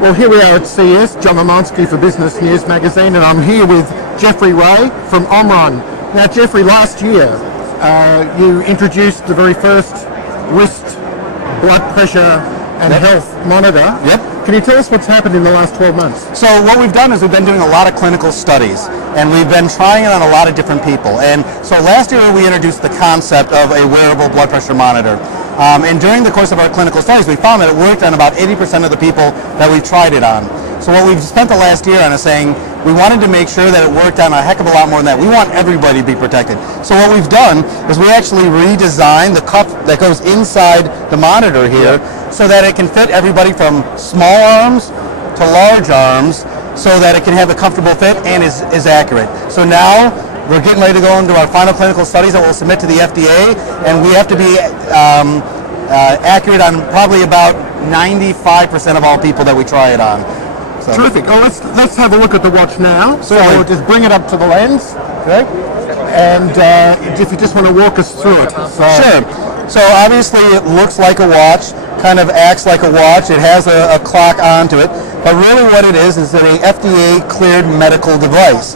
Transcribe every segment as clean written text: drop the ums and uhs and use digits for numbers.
Well, here we are at CES, Jon Mamonski for Business News Magazine, and I'm here with Jeffrey Ray from Omron. Now, Jeffrey, last year you introduced the very first wrist blood pressure and health monitor. Yep. Can you tell us what's happened in the last 12 months? So what we've done is we've been doing a lot of clinical studies, and we've been trying it on a lot of different people. And so last year we introduced the concept of a wearable blood pressure monitor. And during the course of our clinical studies, we found that it worked on about 80% of the people that we've tried it on. So what we've spent the last year on is saying we wanted to make sure that it worked on a heck of a lot more than that. We want everybody to be protected. So what we've done is we actually redesigned the cup that goes inside the monitor here so that it can fit everybody from small arms to large arms so that it can have a comfortable fit and is accurate. So now we're getting ready to go into our final clinical studies that we'll submit to the FDA, and we have to be accurate on probably about 95% of all people that we try it on. So. Terrific. Oh, let's have a look at the watch now. Certainly. So we'll just bring it up to the lens. Okay. And if you just want to walk us through it. Sure. So obviously it looks like a watch, kind of acts like a watch. It has a clock onto it. But really what it is an FDA cleared medical device.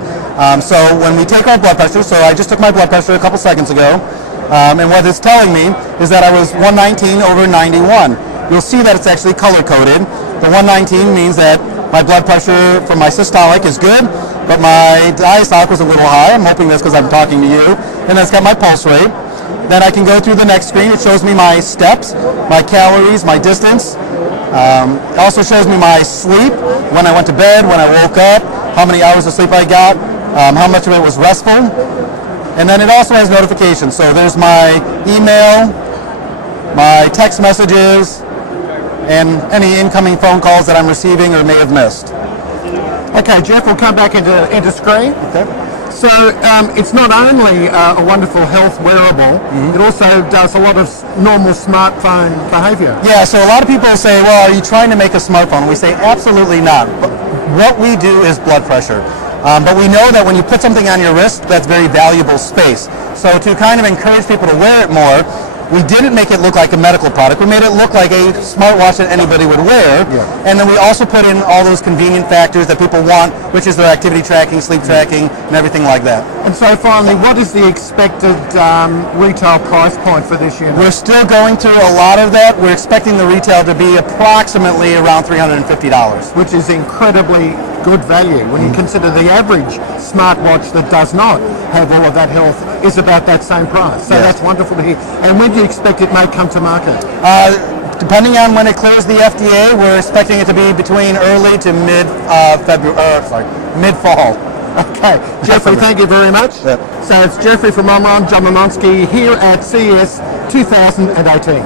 So when we take our blood pressure, so I just took my blood pressure a couple seconds ago, and what it's telling me is that I was 119/91. You'll see that it's actually color-coded. The 119 means that my blood pressure for my systolic is good, but my diastolic was a little high. I'm hoping that's because I'm talking to you. And it's got my pulse rate. Then I can go through the next screen. It shows me my steps, my calories, my distance. It also shows me my sleep, when I went to bed, when I woke up, how many hours of sleep I got, how much of it was restful. And then it also has notifications. So there's my email, my text messages, and any incoming phone calls that I'm receiving or may have missed. Okay, Jeff, we'll come back into screen. Okay. So it's not only a wonderful health wearable, it also does a lot of normal smartphone behavior. Yeah, so a lot of people say, well, are you trying to make a smartphone? We say absolutely not. But what we do is blood pressure. But we know that when you put something on your wrist, that's very valuable space. So to kind of encourage people to wear it more, we didn't make it look like a medical product. We made it look like a smartwatch that anybody would wear. Yeah. And then we also put in all those convenient factors that people want, which is their activity tracking, sleep tracking, and everything like that. And so finally, what is the expected retail price point for this unit? We're still going through a lot of that. We're expecting the retail to be approximately around $350. Which is incredibly good value when you consider the average smartwatch that does not have all of that health is about that same price. So that's wonderful to hear. And when do you expect it may come to market? Depending on when it clears the FDA, we're expecting it to be between early to mid-fall. Okay, Jeffrey, thank you very much. Yep. So it's Jeffrey from Omron, Jon Mamonski here at CES 2018.